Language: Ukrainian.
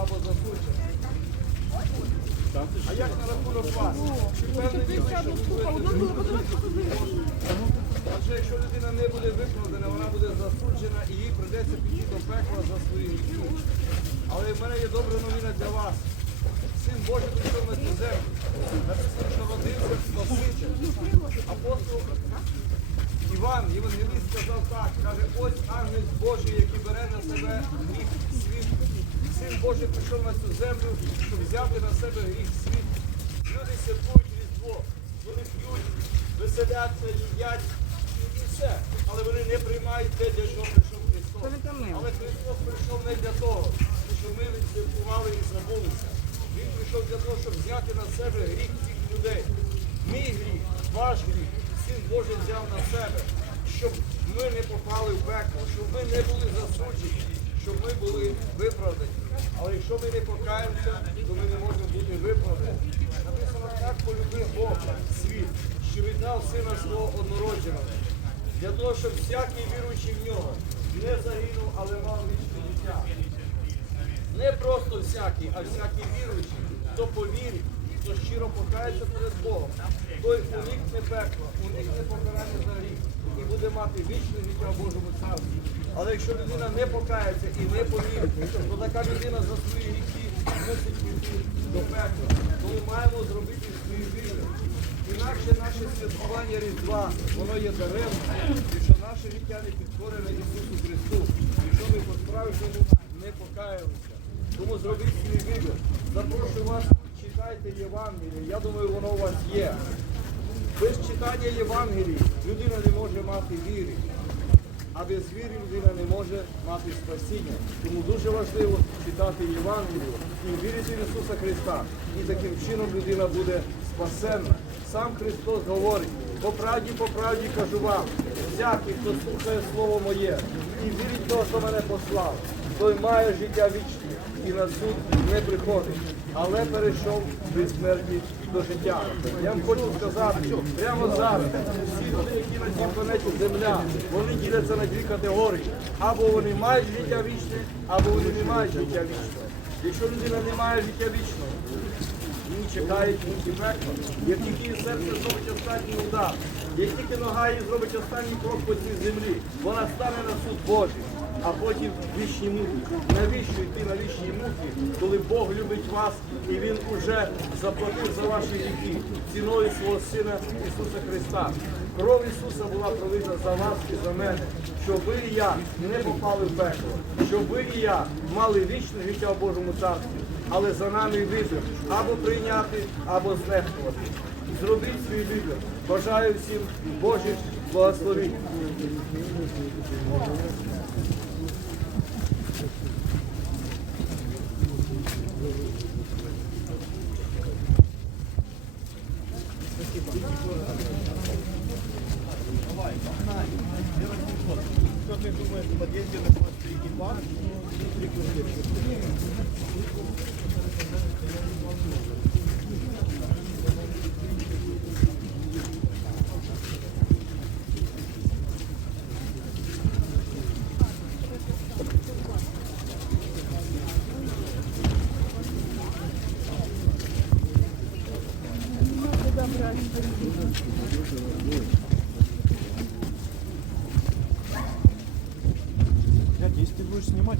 або засуджена. А як на рахунок вас? Чи впевнені ви, що ви будете Адже якщо людина не буде виправдана, вона буде засуджена і їй прийдеться піти до пекла за свої гріхи. Але в мене є добра новина для вас. Син Божий прийшов на цю землю. Написано, що родився Спаситель. Апостол Іван, Євангеліст сказав так, каже, ось ангел Божий, який бере на себе гріх світу. Син Божий прийшов на цю землю, щоб взяти на себе гріх світу. Люди святкують Різдво, вони п'ють, веселяться, їдять і все. Але вони не приймають те, для чого прийшов Христос. Але Христос прийшов не для того, щоб ми відсвяткували і забулися. Він прийшов для того, щоб зняти на себе гріх цих людей. Мій гріх, ваш гріх, Син Божий взяв на себе, щоб ми не попали в пекло, щоб ми не були засуджені, щоб ми були виправдані. Але якщо ми не покаємося, то ми не можемо бути виправдані. Написано, так полюбив Бог світ, що віддав сина свого однородженого, для того, щоб всякий віруючий в нього не загинув, але мав вічне життя. Не просто всякий, а всякий віруючий, хто повірить, хто щиро покається перед Богом, той уникне пекла, уникне покарання за гріх і буде мати вічне життя в Божому царстві. Але якщо людина не покається і не повірить, то така людина за свої гріхи мусить піти до пекла. То ми маємо зробити свої вибір. Інакше наше святкування Різдва, воно є даремне, якщо наше життя не підкорене Ісусу Христу, якщо ми по-справжньому не покаялися. Тому зробіть свій вибір. Запрошую вас, читайте Євангеліє. Я думаю, воно у вас є. Без читання Євангелії людина не може мати віри. А без віри людина не може мати спасіння. Тому дуже важливо читати Євангелію і вірити в Ісуса Христа. І таким чином людина буде спасенна. Сам Христос говорить, по правді, по правді кажу вам, всякий, хто слухає Слово моє і вірить того, що мене послав, той має життя вічне і на суд не приходить, але перейшов від смерті до життя. Я вам хочу сказати, прямо зараз всі люди, які на цій планеті Земля, вони діляться на дві категорії. Або вони мають життя вічне, або вони не мають життя вічного. Якщо людина не має життя вічного, її чекають пекла. Як тільки її серце зробить останній удар, як тільки нога її зробить останній крок по цій землі, вона стане на суд Божий, а потім вічні муки. Навіщо йти на вічні муки, коли Бог любить вас і Він уже заплатив за ваші гріхи ціною свого Сина Ісуса Христа. Кров Ісуса була пролита за вас і за мене, щоб ви і я не попали в пекло, щоб ви і я мали вічне життя в Божому царстві. Але за нами вибір або прийняти, або знехтувати. Зробіть свій вибір. Бажаю всім Божих благословень. Блядь, снимать...